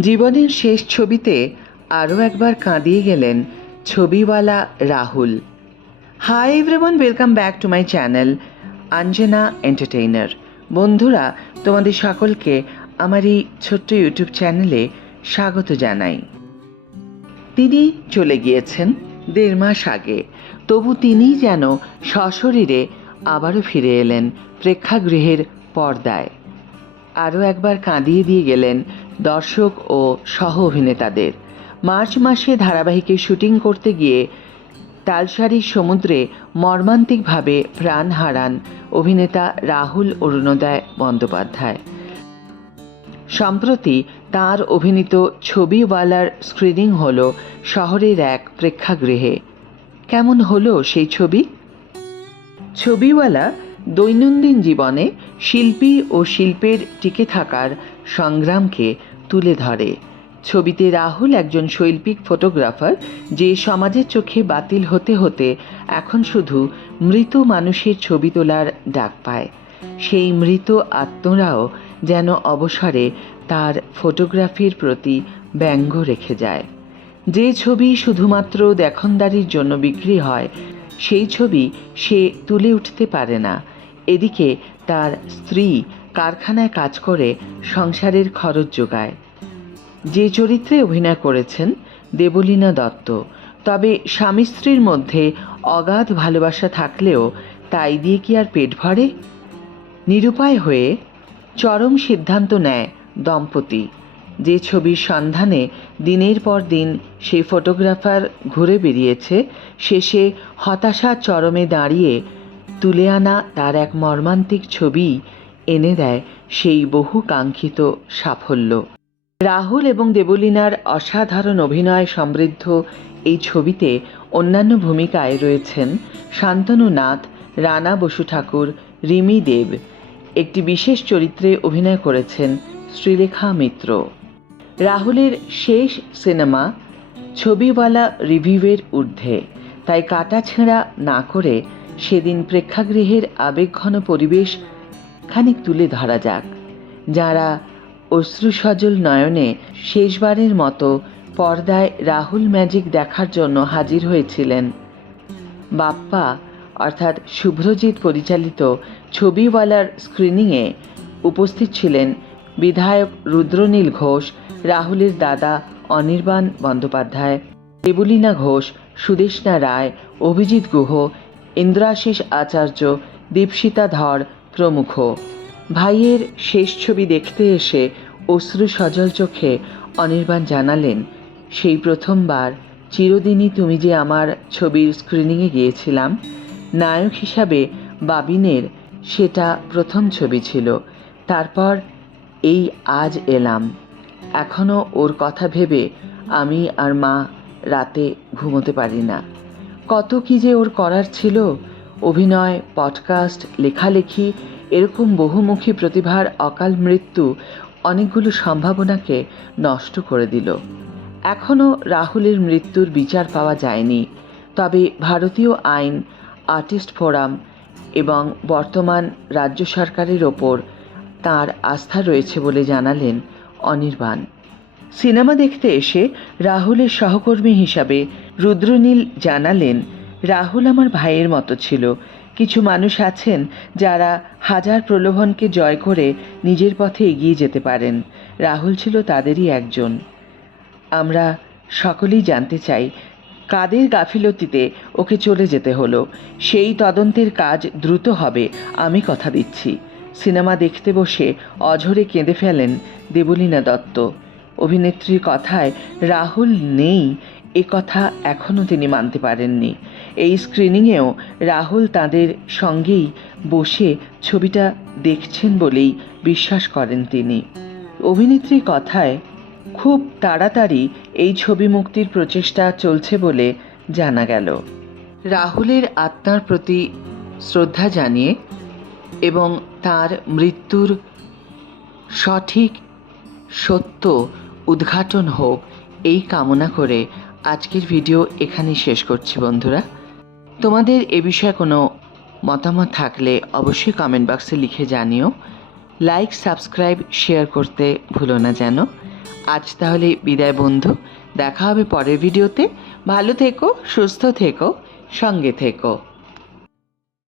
জীবনের শেষ ছবিতে আরও একবার কাঁদিয়ে গেলেন ছবিওয়ালা Rahul. Hi everyone, welcome back to my channel Anjana entertainer. বন্ধুরা, তোমাদের সকলকে আমার এই ছোট্ট ইউটিউব চ্যানেলে স্বাগত জানাই। তিনি চলে গিয়েছেন 1.5 মাস আগে, তবু তিনিই যেন সশরীরে আবারও ফিরে এলেন প্রেক্ষাগৃহের পর্দায়। আরও একবার কাঁদিয়ে দিয়ে গেলেন দর্শক ও সহ অভিনেতাদের। মার্চ মাসে ধারাবাহিকের শুটিং করতে গিয়ে তালসারির সমুদ্রে মর্মান্তিকভাবে প্রাণ হারান অভিনেতা রাহুল অরুণোদয় বন্দ্যোপাধ্যায়। সম্প্রতি তাঁর অভিনীত ছবিওয়ালার স্ক্রিনিং হল শহরের এক প্রেক্ষাগৃহে। কেমন হলো সেই ছবি? ছবিওয়ালা দৈনন্দিন জীবনে শিল্পী ও শিল্পের টিকে থাকার সংগ্রামকে তুলে ধরে। ছবিতে রাহুল একজন শৈল্পিক ফটোগ্রাফার, যে সমাজের চোখে বাতিল হতে হতে এখন শুধু মৃত মানুষের ছবি তোলার ডাক পায়। সেই মৃত আত্মরাও যেন অবসরে তার ফটোগ্রাফির প্রতি ব্যঙ্গ রেখে যায়। যে ছবি শুধুমাত্র দেখনদারির জন্য বিক্রি হয়, সেই ছবি সে তুলে উঠতে পারে না। এদিকে তার স্ত্রী কারখানায় কাজ করে সংসারের খরচ জোগায়। যে চরিত্রে অভিনয় করেছেন দেবলীনা দত্ত, তবে স্বামী স্ত্রীর মধ্যে অগাধ ভালোবাসা থাকলেও তাই দিয়ে কি আর পেট ভরে? নিরুপায় হয়ে চরম সিদ্ধান্ত নেয় দম্পতি। যে ছবির সন্ধানে দিনের পর দিন সেই ফটোগ্রাফার ঘুরে বেরিয়েছে, শেষে হতাশার চরমে দাঁড়িয়ে তুলে আনা তার এক মর্মান্তিক ছবি এনে দেয় সেই বহু কাঙ্ক্ষিত সাফল্য। রাহুল এবং দেবলীনার অসাধারণ অভিনয় সমৃদ্ধ এই ছবিতে অন্যান্য ভূমিকায় রয়েছেন শান্তনু নাথ, রানা বসু ঠাকুর, রিমি দেব। একটি বিশেষ চরিত্রে অভিনয় করেছেন শ্রীলেখা মিত্র। রাহুলের শেষ সিনেমা ছবিওয়ালা রিভিউয়ের ঊর্ধ্বে, তাই কাটাছেঁড়া না করে সেদিন প্রেক্ষাগৃহের আবেগঘন পরিবেশ খানিক তুলে ধরা যাক। যারা অশ্রুসজল নয়নে শেষবারের মতো পর্দায় রাহুল ম্যাজিক দেখার জন্য হাজির হয়েছিলেন। বাপ্পা অর্থাৎ শুভ্রজিৎ পরিচালিত ছবিওয়ালার স্ক্রিনিংয়ে উপস্থিত ছিলেন বিধায়ক রুদ্রনীল ঘোষ, রাহুলের দাদা অনির্বাণ বন্দ্যোপাধ্যায়, দেবলীনা ঘোষ, সুদেষ্ণা রায়, অভিজিৎ গুহ, ইন্দ্রাশিস আচার্য, দীপশিতা ধর প্রমুখ। ভাইয়ের শেষ ছবি দেখতে এসে অশ্রু সজল চোখে অনির্বাণ জানালেন, সেই প্রথমবার চিরদিনই তুমি যে আমার ছবির স্ক্রিনিংয়ে গিয়েছিলাম। নায়ক হিসাবে বাবিনের সেটা প্রথম ছবি ছিল। তারপর এই আজ এলাম। এখনও ওর কথা ভেবে আমি আর মা রাতে ঘুমোতে পারি না। কত কি যে ওর করার ছিল। অভিনয়, পডকাস্ট, লেখালেখি, এরকম বহুমুখী প্রতিভার অকাল মৃত্যু অনেকগুলো সম্ভাবনাকে নষ্ট করে দিল। এখনও রাহুলের মৃত্যুর বিচার পাওয়া যায়নি, তবে ভারতীয় আইন, আর্টিস্ট ফোরাম এবং বর্তমান রাজ্য সরকারের ওপর তাঁর আস্থা রয়েছে বলে জানালেন অনির্বাণ। সিনেমা দেখতে এসে রাহুলের সহকর্মী হিসাবে রুদ্রনীল জানালেন, রাহুল আমার ভাইয়ের মতো ছিল। কিছু মানুষ আছেন যারা হাজার প্রলোভনকে জয় করে নিজের পথে এগিয়ে যেতে পারেন। রাহুল ছিল তাদেরই একজন। আমরা সকলেই জানতে চাই কাদের গাফিলতিতে ওকে চলে যেতে হলো। সেই তদন্তের কাজ দ্রুত হবে, আমি কথা দিচ্ছি। সিনেমা দেখতে বসে অঝরে কেঁদে ফেলেন দেবলীনা দত্ত। অভিনেত্রীর কথায় রাহুল নেই এ কথা এখনও তিনি মানতে পারেননি। এই স্ক্রিনিংয়েও রাহুল তাদের সঙ্গেই বসে ছবিটা দেখছেন বলেই বিশ্বাস করেন তিনি। অভিনেত্রীর কথায় খুব তাড়াতাড়ি এই ছবি মুক্তির প্রচেষ্টা চলছে বলে জানা গেল। রাহুলের আত্মার প্রতি শ্রদ্ধা জানিয়ে এবং তার মৃত্যুর সঠিক সত্য উদ্ঘাটন হোক এই কামনা করে আজকের ভিডিও এখানেই শেষ করছি। বন্ধুরা, তোমাদের এ বিষয়ে কোনো মতামত থাকলে অবশ্যই কমেন্ট বক্সে লিখে জানিও। লাইক, সাবস্ক্রাইব, শেয়ার করতে ভুলো না যেন। আজ তাহলে বিদায় বন্ধু, দেখা হবে পরের ভিডিওতে। ভালো থেকো, সুস্থ থেকো, সঙ্গে থেকো।